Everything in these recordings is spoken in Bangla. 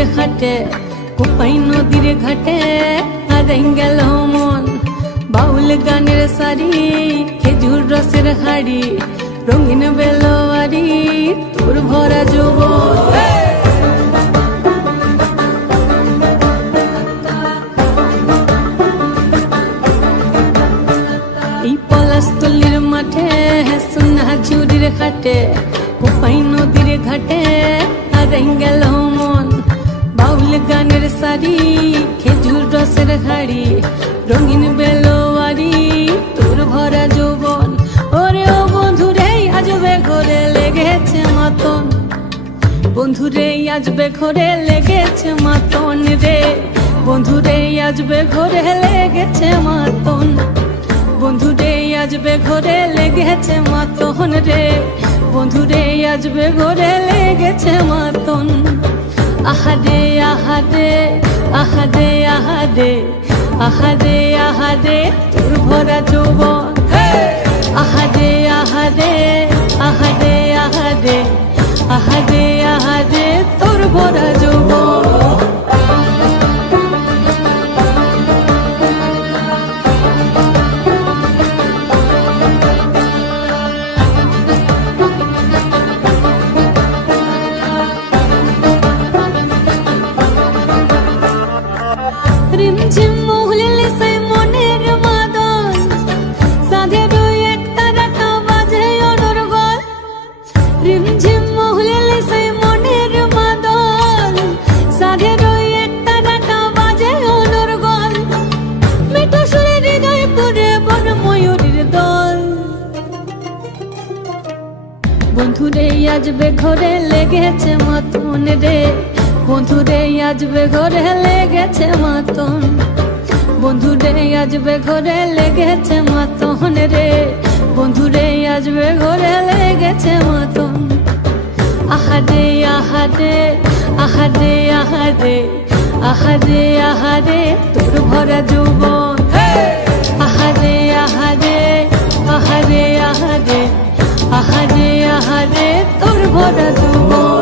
ঝুড়ির খাটে কোপাই নদীর ঘাটে হারাই গেল মন বাউল গানের সারি খেজুর রসের হাড়ি রঙিন বেলোয়ারি তোর ভরা যৌবন এই পলাশতলির মাঠে সোনা ঝুড়ির খাটে কোপাই নদীর ঘাটে হারাই গেল মন বাউল গানের সারি খেজুর রসের হাড়ি রঙিন বেলোয়ারি তোর ভরা যৌবন ওরে ও বন্ধুরে আজবে ঘরে লেগেছে মাতন বন্ধুরে আজবে ঘরে লেগেছে মাতন রে বন্ধুরে আজবে ঘরে লেগেছে মাতন বন্ধুরে আজবে ঘরে লেগেছে মাতন রে বন্ধুরে আজবে ঘরে লেগেছে মাতন আহারে আহারে আহারে আহারে আহারে আহারে তোর ভরা যৌবন আহারে আহারে আহারে আহারে আহারে আহারে তোর ভরা যৌবন রিমঝিম মহুলিলে সেই মনের মাদল সাধের এক তারাটা বাজে অনর্গল রিমঝিম মহুলিলে সেই মনের মাদল সাধের এক তারাটা বাজে অনর্গল মিঠো সুরে হৃদয় পুরে বন ময়ূরীর দল বন্ধুরে আজবে ঘরে লেগেছে মাতন রে বন্ধুরে আজবে ঘরে লেগেছে মাতন বন্ধুরে আজবে ঘরে লেগেছে মাতন রে বন্ধুরে আজবে ঘরে লেগেছে মাতন আহারে আহারে আহারে আহারে আহারে আহারে তোর ভরা যৌবন আহারে আহারে আহারে আহারে আহারে আহারে তোর ভরা যৌবন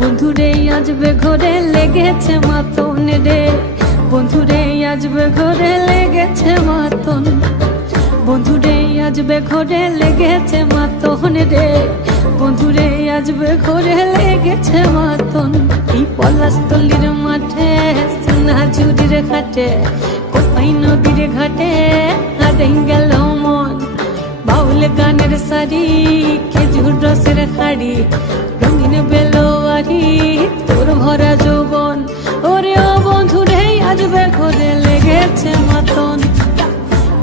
বন্ধুরে আজবে ঘরে লেগেছে মাতন রে বন্ধুরে আজবে ঘরে লেগেছে মাতন বন্ধুরে আজবে ঘরে লেগেছে মাতন রে বন্ধুরে আজবে ঘরে লেগেছে মাতন এই পলাশতলির মাঠে সোনা ঝুড়ির ঘাটে কোপাই নদীর ঘাটে হারাই গেল মন বাউল গানের সারি খেজুর রসের হাড়ি রঙিন বেলোয়ারি তোর ভরা যৌবন ওরে ও বন্ধুরে আজবে ঘরে লেগেছে মাতন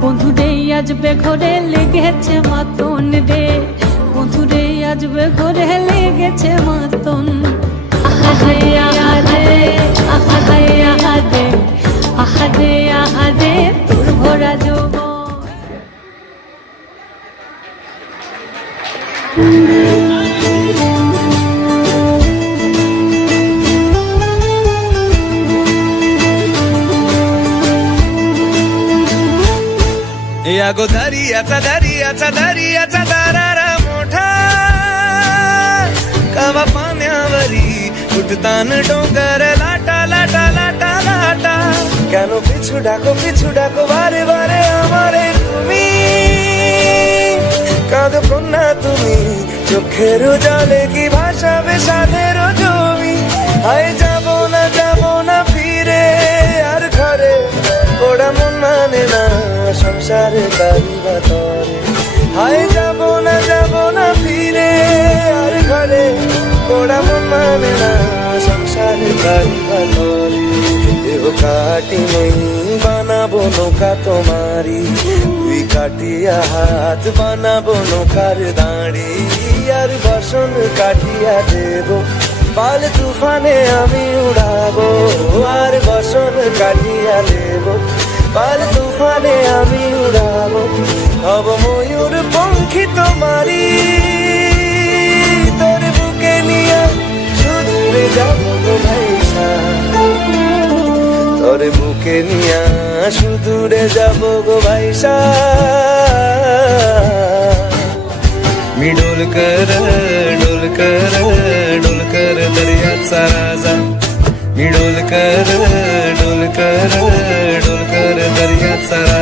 বন্ধুরে আজবে ঘরে লেগেছে মাতন রে বন্ধুরে আজবে ঘরে লেগেছে মাতন আহারে আহারে আহারে আহারে আহারে আহারে তোর ভরা যৌবন यागो दरियाचा दारारा मोठा कवा पाण्यावरी उठतान डोंगर लाटा लाटा लाटा लाटा কেন পিছু ডাকো বারে বারে আমারে তুমি কাঁদো কন্যা তুমি চোখের জলে কি ভাসাবে সাধের জমি আয় যাব না ফিরে আর ঘরে ওরা মন মানে না সংসারে কারিবা তরে হায় যাব না ফিরে আর ঘরে ওরা মন মানে না সংসারে কারিবা তরে দেহ কাটি নেই বানাবো নৌকা তোমারি, তুই কাটিয়া হাত বানাবো নৌকার দাঁড়ি, আর বসন কাটিয়া দেব পাল তুফানে আমি উড়াবো, আর বসন কাটিয়া দেব পাল তুফানে আমি উড়াবো, হব ময়ূর পঙ্খী তোমারি, তোর বুকে নিয়ে সুদূরে যাবো গো ভাইসা, তোর বুকে নিয়ে সুদূরে যাবো গো ভাইসা। मी डोलकर डोलकर डोलकर दर्याचा राजा, मी डोलकर डोलकर डोलकर दर्याचा राजा.